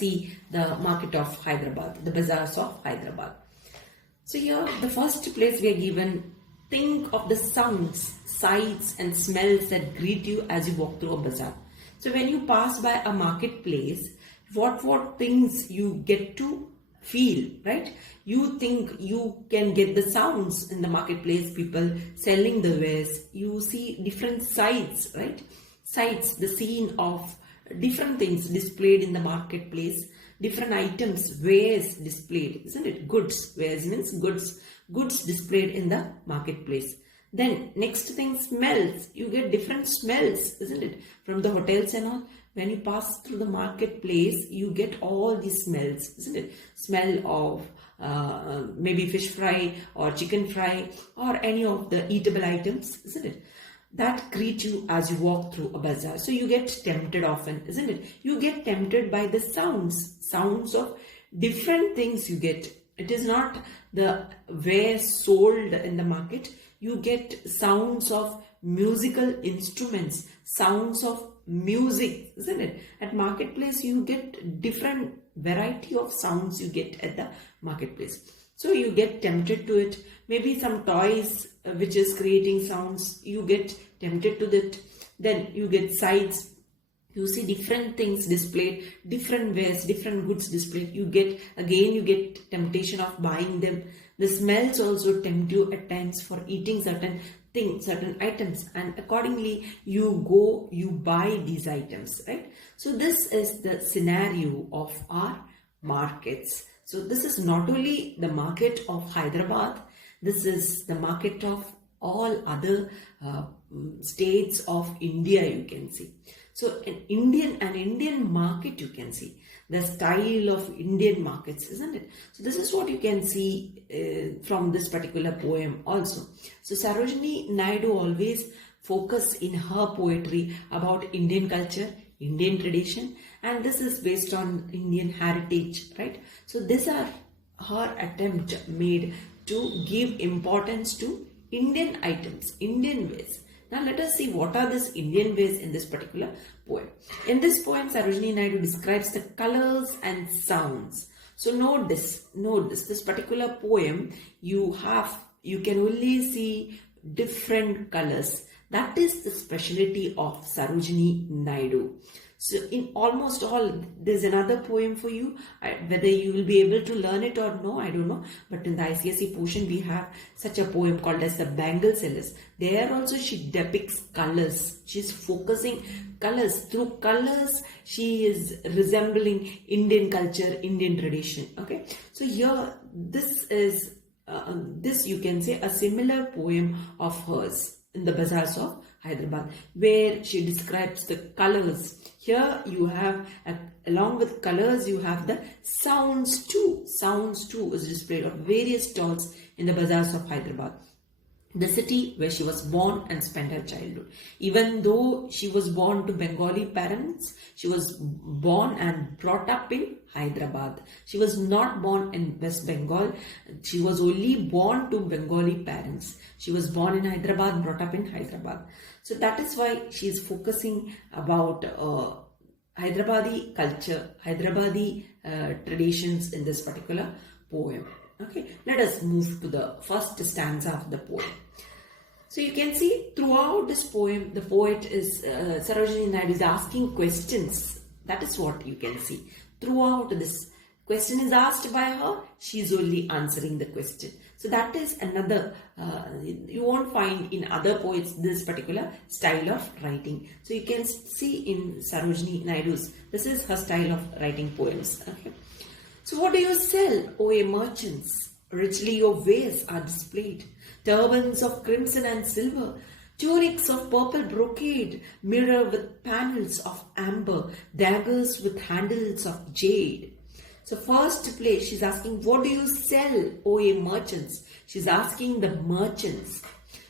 see the market of Hyderabad, the bazaars of Hyderabad. So here, the first place we are given, think of the sounds, sights and smells that greet you as you walk through a bazaar. So when you pass by a marketplace, what things you get to feel, right? You think you can get the sounds in the marketplace, people selling the wares. You see different sights, right? Sights, the scene of different things displayed in the marketplace, different items, wares displayed, isn't it? Goods, wares means goods displayed in the marketplace. Then next thing, smells. You get different smells, isn't it? From the hotels and all. When you pass through the marketplace, you get all these smells, isn't it? Smell of maybe fish fry or chicken fry or any of the eatable items, isn't it? That greet you as you walk through a bazaar. So you get tempted often, isn't it? You get tempted by the sounds of different things you get. It is not the wares sold in the market. You get sounds of musical instruments, sounds of music, isn't it? At marketplace, you get different variety of sounds you get at the marketplace. So you get tempted to it. Maybe some toys which is creating sounds, you get tempted to that. Then you get sights. You see different things displayed, different wares, different goods displayed. You get temptation of buying them. The smells also tempt you at times for eating certain things, certain items, and accordingly you buy these items, right? So this is the scenario of our markets. So this is not only the market of Hyderabad, this is the market of all other states of India, you can see. So an Indian market, you can see the style of Indian markets, isn't it? So this is what you can see from this particular poem also. So Sarojini Naidu always focus in her poetry about Indian culture, Indian tradition, and this is based on Indian heritage, right? So these are her attempt made to give importance to Indian items, Indian ways. Now let us see what are these Indian ways in this particular poem. In this poem, Sarojini Naidu describes the colors and sounds. So note this, this particular poem, you can only see different colors. That is the specialty of Sarojini Naidu. So in almost all, there's another poem for you. Whether you will be able to learn it or no, I don't know. But in the ICSE portion, we have such a poem called as the Bangle Sellers. There also she depicts colors. She's focusing colors. Through colors, she is resembling Indian culture, Indian tradition. Okay. So here, this is, this you can say a similar poem of hers in the bazaars of Hyderabad, where she describes the colors. Here you have, along with colors, you have the sounds too. Sounds too is displayed of various stalls in the bazaars of Hyderabad, the city where she was born and spent her childhood. Even though she was born to Bengali parents, she was born and brought up in Hyderabad. She was not born in West Bengal. She was only born to Bengali parents. She was born in Hyderabad, brought up in Hyderabad. So that is why she is focusing about Hyderabadi culture, Hyderabadi traditions in this particular poem. Okay, let us move to the first stanza of the poem. So you can see throughout this poem, the poet is, Sarojini Naidu is asking questions. That is what you can see. Throughout this question is asked by her, she is only answering the question. So that is another, you won't find in other poets this particular style of writing. So you can see in Sarojini Naidu's, this is her style of writing poems. Okay. So what do you sell, O ye merchants? Richly your wares are displayed. Turbans of crimson and silver, tunics of purple brocade, mirror with panels of amber, daggers with handles of jade. So first place, she's asking, what do you sell, O ye merchants? She's asking the merchants.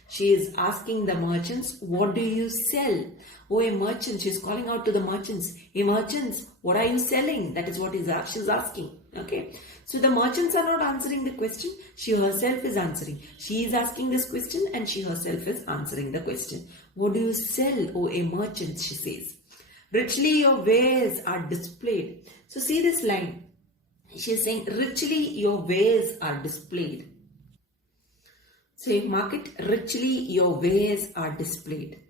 She is asking the merchants, what do you sell? Oh, a merchant. She's calling out to the merchants. Hey, merchants, what are you selling? That is what she's asking. Okay. So the merchants are not answering the question. She herself is answering. She is asking this question and she herself is answering the question. What do you sell, oh, a merchant? She says. Richly your wares are displayed. So see this line. She's saying, richly your wares are displayed. So you mark it, richly your wares are displayed.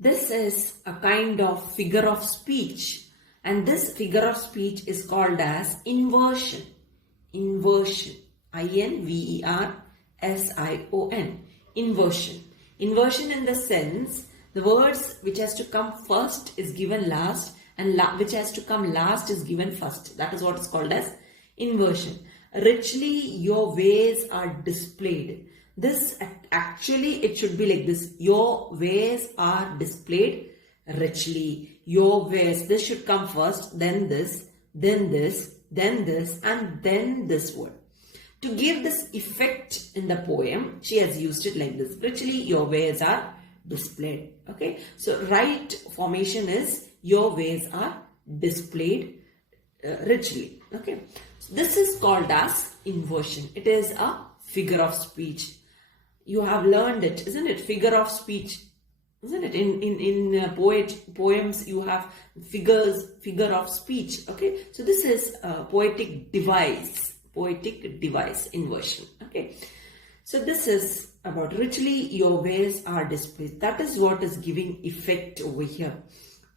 This is a kind of figure of speech, and this figure of speech is called as inversion. Inversion. I-N-V-E-R-S-I-O-N. Inversion. Inversion in the sense, the words which has to come first is given last, and which has to come last is given first. That is what is called as inversion. Richly your wares are displayed. This actually it should be like this. Your wares are displayed richly. Your wares. This should come first, then this, then this, then this, and then this word. To give this effect in the poem, she has used it like this. Richly your wares are displayed. Okay. So right formation is your wares are displayed richly. Okay. So this is called as inversion. It is a figure of speech. You have learned it, isn't it? Figure of speech, isn't it? In poems you have figure of speech. Okay, so this is a poetic device, inversion. Okay, so this is about richly your wares are displayed. That is what is giving effect over here.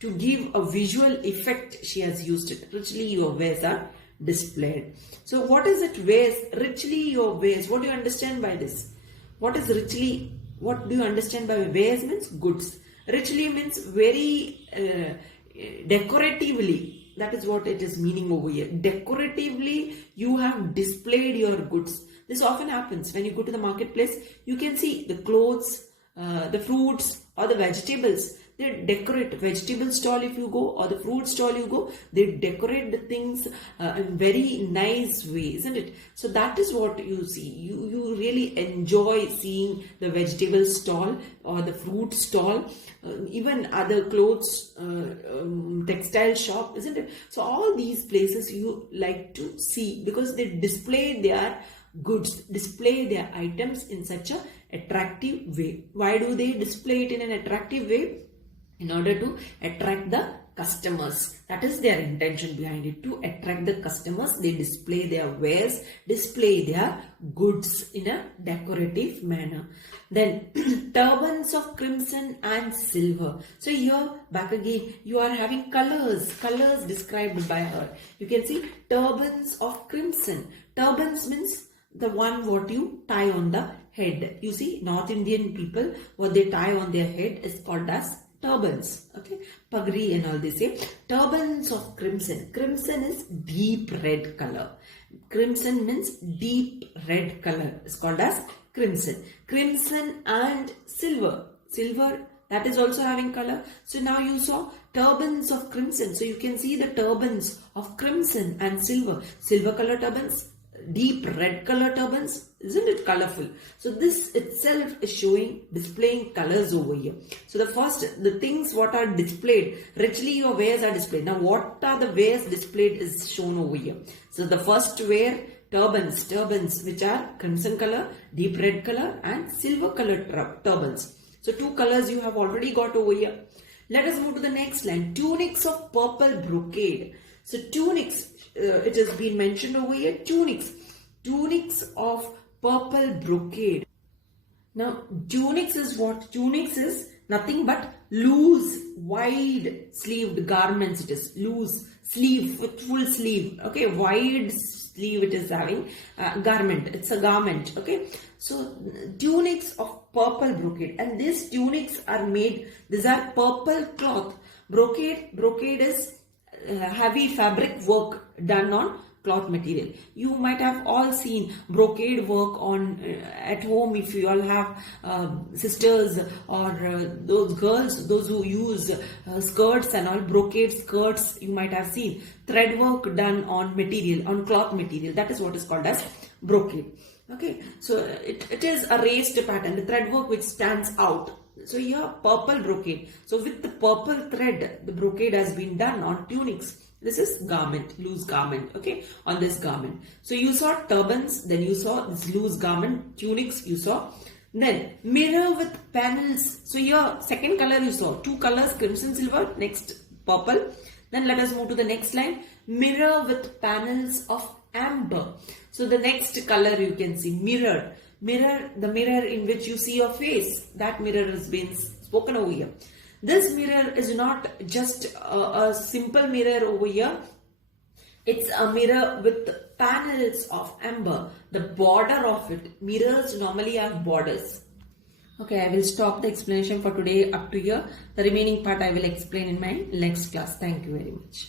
To give a visual effect, she has used it. Richly your wares are displayed. So what is it? Wares, richly your wares. What do you understand by this? What is richly? What do you understand by wares? Means goods. Richly means very decoratively. That is what it is meaning over here. Decoratively, you have displayed your goods. This often happens when you go to the marketplace. You can see the clothes, the fruits, or the vegetables. They decorate. Vegetable stall if you go, or the fruit stall you go, they decorate the things in very nice way, isn't it? So that is what you see. You really enjoy seeing the vegetable stall or the fruit stall, even other clothes, textile shop, isn't it? So all these places you like to see because they display their goods, display their items in such a attractive way. Why do they display it in an attractive way? In order to attract the customers. That is their intention behind it. To attract the customers, they display their wares, display their goods in a decorative manner. Then turbans of crimson and silver. So here back again you are having colors described by her. You can see turbans of crimson. Turbans means the one what you tie on the head. You see North Indian people, what they tie on their head is called as turbans. Okay, pagri and all they say. Turbans of crimson. Crimson is deep red color. Crimson means deep red color. It's called as crimson. Crimson and silver. Silver, that is also having color. So now you saw turbans of crimson. So you can see the turbans of crimson and silver. Silver color turbans, deep red color turbans. Isn't it colorful? So this itself is displaying colors over here. So the things what are displayed, richly your wares are displayed. Now what are the wares displayed is shown over here. So the first ware, turbans which are crimson color, deep red color and silver color turbans. So two colors you have already got over here. Let us move to the next line. Tunics of purple brocade. So tunics, it has been mentioned over here. Tunics of purple brocade. Now tunics is what? Tunics is nothing but loose, wide sleeved garments. It is loose sleeve with full sleeve. Okay, wide sleeve it is having garment. It's a garment. Okay, so tunics of purple brocade, and these tunics are made. These are purple cloth. Brocade is heavy fabric work done on cloth material. You might have all seen brocade work on at home if you all have sisters or those girls, those who use skirts and all, brocade skirts you might have seen. Thread work done on material, on cloth material. That is what is called as brocade. Okay, so it is a raised pattern, the thread work which stands out. So here purple brocade. So with the purple thread, the brocade has been done on tunics. This is garment, loose garment, okay, on this garment. So you saw turbans, then you saw this loose garment, tunics you saw. Then mirror with panels. So here second color you saw, two colors, crimson silver, next purple. Then let us move to the next line. Mirror with panels of amber. So the next color you can see, mirror. Mirror, the mirror in which you see your face. That mirror has been spoken over here. This mirror is not just a simple mirror over here. It's a mirror with panels of amber. The border of it. Mirrors normally have borders. Okay, I will stop the explanation for today up to here. The remaining part I will explain in my next class. Thank you very much.